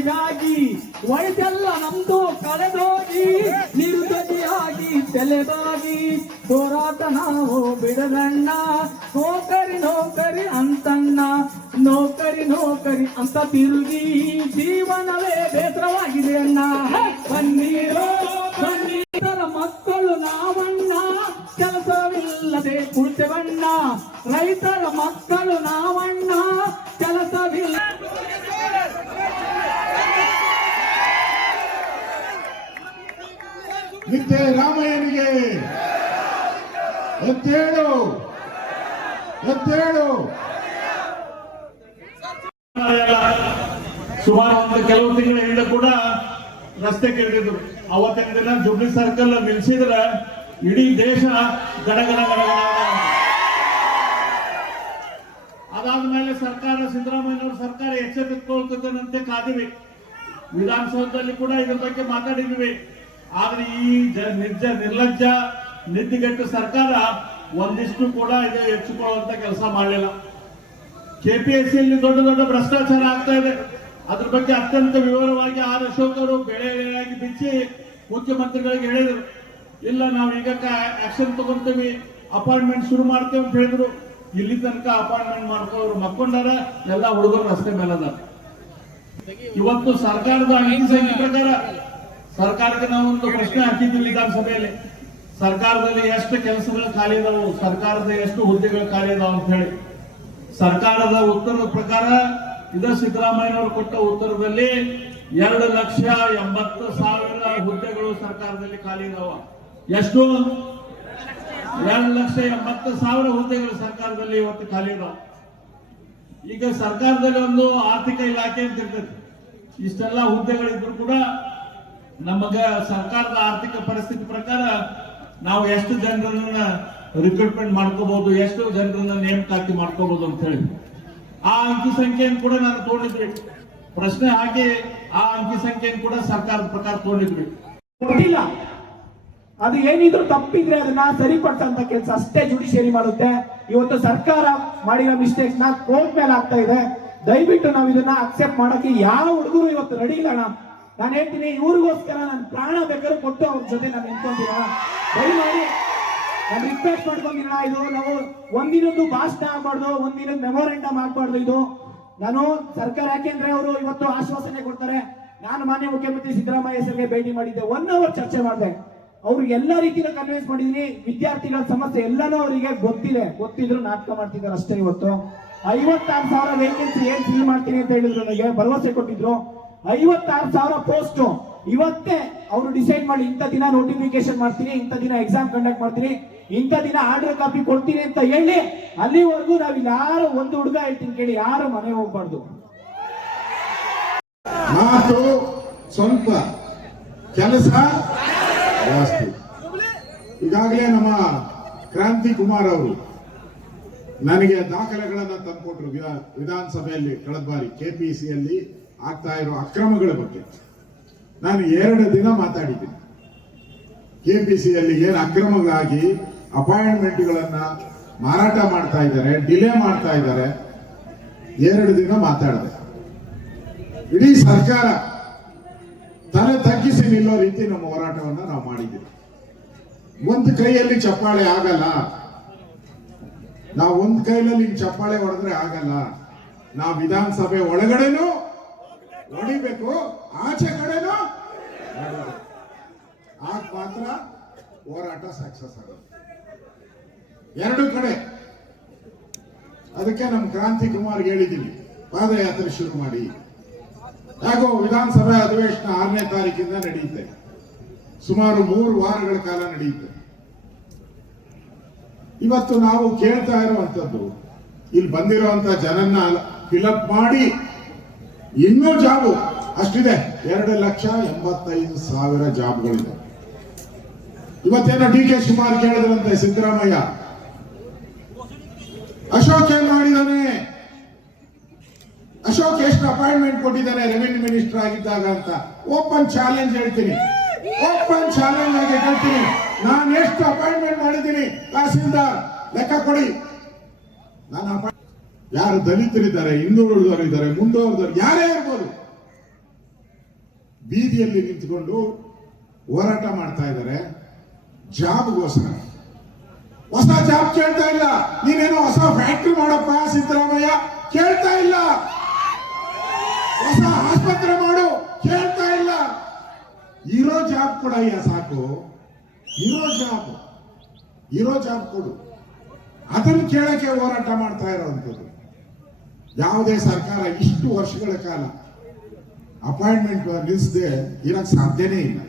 ಬಾಳಿಗಾಗಿ ವಯಸ್ಸೆಲ್ಲ ನಮ್ದು ಕಳೆದೋಗಿ ನಿರುದ್ಯೋಗಿಯಾಗಿ ತಲೆಬಾಗಿ ಹೋರಾಟ ನಾವು ಬಿಡದಣ್ಣ. ನೌಕರಿ ನೌಕರಿ ಅಂತಣ್ಣ, ನೌಕರಿ ನೌಕರಿ ಅಂತ ತಿರುಗಿ ಜೀವನವೇ ಬೇಸರವಾಗಿದೆ ಅಣ್ಣ. ಬನ್ನೀರೋ ಬನ್ನೀರ ಮಕ್ಕಳು ನಾವಣ್ಣ, ಕೆಲಸವಿಲ್ಲದೆ ಕುಳಿತವಣ್ಣ. ರೈತರ ಮಕ್ಕಳು ನಾವಣ್ಣ, ಕೆಲಸವಿಲ್ಲ. ಸಿದ್ದರಾಮಯ್ಯನಿಗೆ ಎದ್ದೇಳು ಎದ್ದೇಳು. ಸುಮಾರು ಒಂದು ಕೆಲವು ತಿಂಗಳ ಹಿಂದೆ ಕೂಡ ರಸ್ತೆ ಕೇಳಿದ್ರು. ಅವತ್ತಿನ ದಿನ ಜುಬ್ಲಿ ಸರ್ಕಲ್ ನಿಲ್ಸಿದ್ರ ಇಡೀ ದೇಶ ಗಡಗಡ ಗಡಗಡ. ಅದಾದ್ಮೇಲೆ ಸರ್ಕಾರ, ಸಿದ್ದರಾಮಯ್ಯನವ್ರ ಸರ್ಕಾರ ಎಚ್ಚೆತ್ತುಕೊಳ್ತದಂತೆ ಕಾದಿವಿ. ವಿಧಾನಸೌಧದಲ್ಲಿ ಕೂಡ ಇದ್ರ ಬಗ್ಗೆ ಮಾತಾಡಿದ್ವಿ. ಆದ್ರೆ ಈ ನಿರ್ಲಜ್ಜ ನಿದ್ದಿಗೆಟ್ಟು ಸರ್ಕಾರ ಒಂದಿಷ್ಟು ಕೂಡ ಇದು ಹೆಚ್ಚಿಕೊಳ್ಳುವಂತ ಕೆಲಸ ಮಾಡಲಿಲ್ಲ. ಕೆಪಿಎಸ್ಸಿಯಲ್ಲಿ ದೊಡ್ಡ ದೊಡ್ಡ ಭ್ರಷ್ಟಾಚಾರ ಆಗ್ತಾ ಇದೆ. ಅದ್ರ ಬಗ್ಗೆ ಅತ್ಯಂತ ವಿವರವಾಗಿ ಆರ್ ಅಶೋಕ್ ಅವರು ಬೆಳೆಯಾಗಿ ಬಿಚ್ಚಿ ಮುಖ್ಯಮಂತ್ರಿಗಳಿಗೆ ಹೇಳಿದ್ರು, ಇಲ್ಲ ನಾವು ಈಗ ಆಕ್ಷನ್ ತಗೊಂತೀವಿ, ಅಪಾಯಿಂಟ್ಮೆಂಟ್ ಶುರು ಮಾಡ್ತೇವೆ ಅಂತ ಹೇಳಿದ್ರು. ಇಲ್ಲಿ ತನಕ ಅಪಾಯಿಂಟ್ಮೆಂಟ್ ಮಾಡ್ಕೊಳ್ಳೋರು ಮಕ್ಕೊಂಡಾರ, ಎಲ್ಲ ಹುಡುಗರು ರಸ್ತೆ ಮೇಲೆ ಅದಾರ. ಇವತ್ತು ಸರ್ಕಾರದ ಅಂಕಿ ಸಂಖ್ಯೆ ಪ್ರಕಾರ ಸರ್ಕಾರಕ್ಕೆ ನಾವೊಂದು ಪ್ರಶ್ನೆ ಹಾಕಿದ್ವಿ ವಿಧಾನಸಭೆಯಲ್ಲಿ, ಸರ್ಕಾರದಲ್ಲಿ ಎಷ್ಟು ಕೆಲಸಗಳು ಖಾಲಿ ಇದಾವು, ಸರ್ಕಾರದ ಎಷ್ಟು ಹುದ್ದೆಗಳು ಖಾಲಿ ಇದಾವ ಅಂತ ಹೇಳಿ. ಸರ್ಕಾರದ ಉತ್ತರದ ಪ್ರಕಾರ ಇದ ಸಿದ್ದರಾಮಯ್ಯನವರು ಕೊಟ್ಟ ಉತ್ತರದಲ್ಲಿ 2,80,000 ಹುದ್ದೆಗಳು ಸರ್ಕಾರದಲ್ಲಿ ಖಾಲಿ ಇದಾವ. ಎಷ್ಟು? 2,80,000 ಹುದ್ದೆಗಳು ಸರ್ಕಾರದಲ್ಲಿ ಇವತ್ತು ಖಾಲಿ ಇದಾವ. ಈಗ ಸರ್ಕಾರದಲ್ಲಿ ಒಂದು ಆರ್ಥಿಕ ಇಲಾಖೆ ಅಂತ ಇರ್ತೈತಿ. ಇಷ್ಟೆಲ್ಲ ಹುದ್ದೆಗಳಿದ್ರು ಕೂಡ ನಮಗ ಸರ್ಕಾರದ ಆರ್ಥಿಕ ಪರಿಸ್ಥಿತಿ ಪ್ರಕಾರ ನಾವು ಎಷ್ಟು ಜನರನ್ನ ರಿಕ್ರೂಟ್ಮೆಂಟ್ ಮಾಡ್ಕೋಬಹುದು, ಎಷ್ಟು ಜನರನ್ನ ನೇಮಕಾತಿ ಮಾಡ್ಕೋಬಹುದು ಅಂತ ಹೇಳಿ ಆ ಅಂಕಿ ಸಂಖ್ಯೆಯನ್ನು ಕೂಡ ನಾನು ತಗೊಂಡಿದ್ವಿ. ಪ್ರಶ್ನೆ ಹಾಕಿ ಆ ಅಂಕಿ ಸಂಖ್ಯೆಯನ್ನು ಕೂಡ ಸರ್ಕಾರದ ಪ್ರಕಾರ ತಗೊಂಡಿದ್ವಿ. ಕೊಟ್ಟಿಲ್ಲ. ಅದು ಏನಿದ್ರು ತಪ್ಪಿದ್ರೆ ಅದನ್ನ ಸರಿಪಡಿಸಂತ ಕೆಲಸ ಅಷ್ಟೇ ಜುಡಿಷಿಯರಿ ಮಾಡುತ್ತೆ. ಇವತ್ತು ಸರ್ಕಾರ ಮಾಡಿರೋ ಮಿಸ್ಟೇಕ್ಸ್ ನ ಕೋರ್ಟ್ ಮೇಲೆ ಆಗ್ತಾ ಇದೆ. ದಯವಿಟ್ಟು ನಾವು ಇದನ್ನ ಅಕ್ಸೆಪ್ಟ್ ಮಾಡಕ್ಕೆ ಯಾವ ಹುಡುಗರು ಇವತ್ತು ರೆಡಿ ಇಲ್ಲ. ನಾನು ಹೇಳ್ತೀನಿ, ಇವ್ರಿಗೋಸ್ಕರ ನಾನು ಪ್ರಾಣ ಬೇಕಾದ್ರೂ ಕೊಟ್ಟು ಅವ್ರ ಜೊತೆ ನಾನು ನಿಂತ್ಕೊಂಡಿರೋಣ. ದಯಮಾಡಿ ನಾನು ರಿಕ್ವೆಸ್ಟ್ ಮಾಡ್ಕೊಂಡಿರೋಣ. ಇದು ನಾವು ಒಂದಿನದ್ದು ಭಾಷಣ ಆಗ್ಬಾರ್ದು, ಒಂದಿನದ ಮೆಮೊರೆಂಡಮ್ ಆಗ್ಬಾರ್ದು. ಇದು ನಾನು ಸರ್ಕಾರ, ಯಾಕೆಂದ್ರೆ ಅವರು ಇವತ್ತು ಆಶ್ವಾಸನೆ ಕೊಡ್ತಾರೆ. ನಾನು ಮಾನ್ಯ ಮುಖ್ಯಮಂತ್ರಿ ಸಿದ್ದರಾಮಯ್ಯ ಸರ್ಗೆ ಭೇಟಿ ಮಾಡಿದ್ದೆ, 1 ಅವರ್ ಚರ್ಚೆ ಮಾಡಿದೆ. ಅವ್ರು ಎಲ್ಲ ರೀತಿಯಿಂದ ಕನ್ವಿನ್ಸ್ ಮಾಡಿದೀನಿ. ವಿದ್ಯಾರ್ಥಿಗಳ ಸಮಸ್ಯೆ ಎಲ್ಲಾನು ಅವರಿಗೆ ಗೊತ್ತಿದ್ರು ನಾಟಕ ಮಾಡ್ತಿದ್ದಾರೆ ಅಷ್ಟೇ. ಇವತ್ತು 56,000 ವೇಕೆನ್ಸಿ ಏನ್ ಫಿಲ್ ಮಾಡ್ತೀನಿ ಅಂತ ಹೇಳಿದ್ರು, ನನಗೆ ಭರವಸೆ ಕೊಟ್ಟಿದ್ರು. 56,000 ಪೋಸ್ಟ್ ಇವತ್ತೇ ಅವರು ಡಿಸೈಡ್ ಮಾಡಿ, ಇಂಥ ದಿನ ನೋಟಿಫಿಕೇಶನ್ ಮಾಡ್ತೀನಿ, ಇಂಥ ದಿನ ಎಕ್ಸಾಮ್ ಕಂಡಕ್ಟ್ ಮಾಡ್ತೀನಿ, ಇಂಥ ದಿನ ಆರ್ಡರ್ ಕಾಪಿ ಕೊಡ್ತೀನಿ ಅಂತ ಹೇಳಿ ಅಲ್ಲಿವರೆಗೂ ನಾವು ಯಾರು ಒಂದು ಹುಡುಗ ಹೇಳ್ತೀನಿ ಕೇಳಿ, ಯಾರು ಮನೆ ಹೋಗ್ಬಾರ್ದು. ಮಾತು ಸ್ವಲ್ಪ, ಕೆಲಸ ಜಾಸ್ತಿ. ಈಗಾಗಲೇ ನಮ್ಮ ಕ್ರಾಂತಿ ಕುಮಾರ್ ಅವರು ನನಗೆ ದಾಖಲೆಗಳನ್ನ ತಂದುಕೊಟ್ರು. ವಿಧಾನಸಭೆಯಲ್ಲಿ ಕಳೆದ ಬಾರಿ ಕೆಪಿಸಿಯಲ್ಲಿ ಆಗ್ತಾ ಇರೋ ಅಕ್ರಮಗಳ ಬಗ್ಗೆ ನಾನು 2 ದಿನ ಮಾತಾಡಿದ್ದೀನಿ. ಕೆಪಿಸಿಯಲ್ಲಿ ಏನು ಅಕ್ರಮಗಳಾಗಿ ಅಪಾಯಿಂಟ್ಮೆಂಟ್ಗಳನ್ನ ಮಾರಾಟ ಮಾಡ್ತಾ ಇದ್ದಾರೆ, ಡಿಲೇ ಮಾಡ್ತಾ ಇದ್ದಾರೆ, 2 ದಿನ ಮಾತಾಡಿದೆ. ಇಡೀ ಸರ್ಕಾರ ತಲೆ ತಗ್ಗಿಸಿ ನಿಲ್ಲೋ ರೀತಿ ನಮ್ಮ ಹೋರಾಟವನ್ನ ನಾವು ಮಾಡಿದ್ದೀವಿ. ಒಂದು ಕೈಯಲ್ಲಿ ಚಪ್ಪಾಳೆ ಆಗಲ್ಲ. ನಾವು ಒಂದು ಕೈಯಲ್ಲಿ ಚಪ್ಪಾಳೆ ಹೊಡೆದ್ರೆ ಆಗಲ್ಲ. ನಾವು ವಿಧಾನಸಭೆ ಒಳಗಡೆನೂ ಹೊಡಿಬೇಕು, ಆಚೆ ಕಡೆನೂ ಆಗ ಮಾತ್ರ ಹೋರಾಟ ಸಕ್ಸಸ್ ಆಗುತ್ತೆ. 2 ಕಡೆ. ಅದಕ್ಕೆ ನಮ್ಮ ಕ್ರಾಂತಿ ಕುಮಾರ್ ಹೇಳಿದ್ದೀನಿ, ಪಾದಯಾತ್ರೆ ಶುರು ಮಾಡಿ. ಯಾಕೋ ವಿಧಾನಸಭೆ ಅಧಿವೇಶನ 6ನೇ ತಾರೀಕಿಂದ ನಡೆಯುತ್ತೆ, ಸುಮಾರು 3 ವಾರಗಳ ಕಾಲ ನಡೆಯುತ್ತೆ. ಇವತ್ತು ನಾವು ಕೇಳ್ತಾ ಇರುವಂತದ್ದು, ಇಲ್ಲಿ ಬಂದಿರುವಂತ ಜನನ್ನ ಫಿಲಪ್ ಮಾಡಿ ಇನ್ನೂ ಜಾಬು ಅಷ್ಟಿದೆ, 2,85,000 ಜಾಬ್ಗಳಿದೆ. ಇವತ್ತೇನೋ ಡಿ ಕೆ ಶಿವಕುಮಾರ್ ಕೇಳಿದ್ರಂತೆ ಸಿದ್ದರಾಮಯ್ಯ, ಅಶೋಕ್ ಏನ್ ಮಾಡಿದಾನೆ, ಅಶೋಕ್ ಎಷ್ಟು ಅಪಾಯಿಂಟ್ಮೆಂಟ್ ಕೊಟ್ಟಿದ್ದಾನೆ ರೆವಿನ್ಯೂ ಮಿನಿಸ್ಟರ್ ಆಗಿದ್ದಾಗ ಅಂತ. ಓಪನ್ ಚಾಲೆಂಜ್ ಹೇಳ್ತೀನಿ, ಓಪನ್ ಚಾಲೆಂಜ್ ಆಗಿ ಹೇಳ್ತೀನಿ, ನಾನು ಎಷ್ಟು ಅಪಾಯಿಂಟ್ಮೆಂಟ್ ಮಾಡಿದ್ದೀನಿ ತಹಸೀಲ್ದಾರ್ ಲೆಕ್ಕ ಕೊಡಿ. ನಾನು ಯಾರು ದಲಿತರಿದ್ದಾರೆ, ಹಿಂದುಳಿದವರು ಇದ್ದಾರೆ, ಮುಂದುವರೆದವರು ಯಾರೇ ಇರ್ಬೋದು, ಬೀದಿಯಲ್ಲಿ ನಿಂತ್ಕೊಂಡು ಹೋರಾಟ ಮಾಡ್ತಾ ಇದ್ದಾರೆ ಜಾಬ್ಗೋಸ್ಕರ. ಹೊಸ ಜಾಬ್ ಕೇಳ್ತಾ ಇಲ್ಲ. ನೀನೇನೋ ಹೊಸ ಫ್ಯಾಕ್ಟ್ರಿ ಮಾಡಪ್ಪ ಸಿದ್ದರಾಮಯ್ಯ ಕೇಳ್ತಾ ಇಲ್ಲ. ಹೊಸ ಆಸ್ಪತ್ರೆ ಮಾಡು ಕೇಳ್ತಾ ಇಲ್ಲ. ಇರೋ ಜಾಬ್ ಕೊಡಯ್ಯ ಸಾಕು. ಇರೋ ಜಾಬ್ ಕೊಡು. ಅದನ್ನು ಕೇಳಕ್ಕೆ ಹೋರಾಟ ಮಾಡ್ತಾ ಇರೋವಂಥದ್ದು. ಯಾವುದೇ ಸರ್ಕಾರ ಇಷ್ಟು ವರ್ಷಗಳ ಕಾಲ ಅಪಾಯಿಂಟ್ಮೆಂಟ್ ನಿಲ್ಲಿಸದೆ ಇರಕ್ ಸಾಧ್ಯನೇ ಇಲ್ಲ.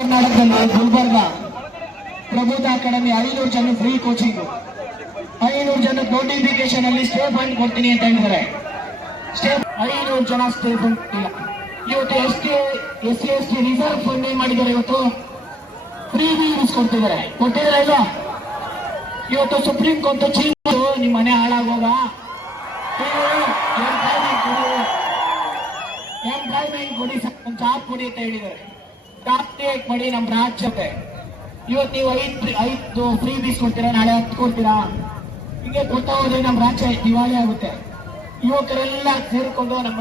ಕರ್ನಾಟಕದಲ್ಲಿ ಗುಲ್ಬರ್ಗ ಪ್ರಬುದ್ಧ ಅಕಾಡೆಮಿ 500 ಜನ ಫ್ರೀ ಕೋಚಿಂಗ್, 500 ಜನ ನೋಟಿಫಿಕೇಶನ್ ಅಲ್ಲಿ ಸ್ಟೇ ಫಂಡ್ ಕೊಡ್ತೀನಿ ಅಂತ ಹೇಳಿದ್ದಾರೆ. 500 ಜನ ಸ್ಟೇ ಫಂಡ್ ಇಲ್ಲ. ಇವತ್ತು SC/ST ರಿಸರ್ವ್ ಫಂಡ್ ಏನ್ ಮಾಡಿದ್ದಾರೆ, ಇವತ್ತು ಫ್ರೀ ಕೊಡ್ತಿದ್ದಾರೆ. ಕೊಟ್ಟಿದ್ದಾರೆ ಇಲ್ಲ. ಇವತ್ತು ಸುಪ್ರೀಂ ಕೋರ್ಟ್ ಚೀಫ್ ನಿಮ್ಮ ಮನೆ ಹಾಳಾಗೋಗ ಎಂಪ್ಲಾಯ್ಮೆಂಟ್ ಕೊಡಿ, ಜಾಬ್ ಕೊಡಿ ಅಂತ ಹೇಳಿದ್ದಾರೆ. ಡಾಕ್ಟರೇಟ್ ಮಾಡಿ ನಮ್ಮ ರಾಜ್ಯಕ್ಕೆ. ಇವತ್ತು ನೀವು 5 ಫ್ರೀ ಬೀಸ್ ಕೊಡ್ತೀರಾ, ನಾಳೆ 10 ಕೊಡ್ತೀರಾ. ಹೀಗೆ ಕೊಡ್ತಾ ಹೋದ್ರೆ ನಮ್ಮ ರಾಜ್ಯ ದಿವಾಳಿ ಆಗುತ್ತೆ. ಯುವಕರೆಲ್ಲ ಸೇರಿಕೊಂಡು ನಮ್ಮ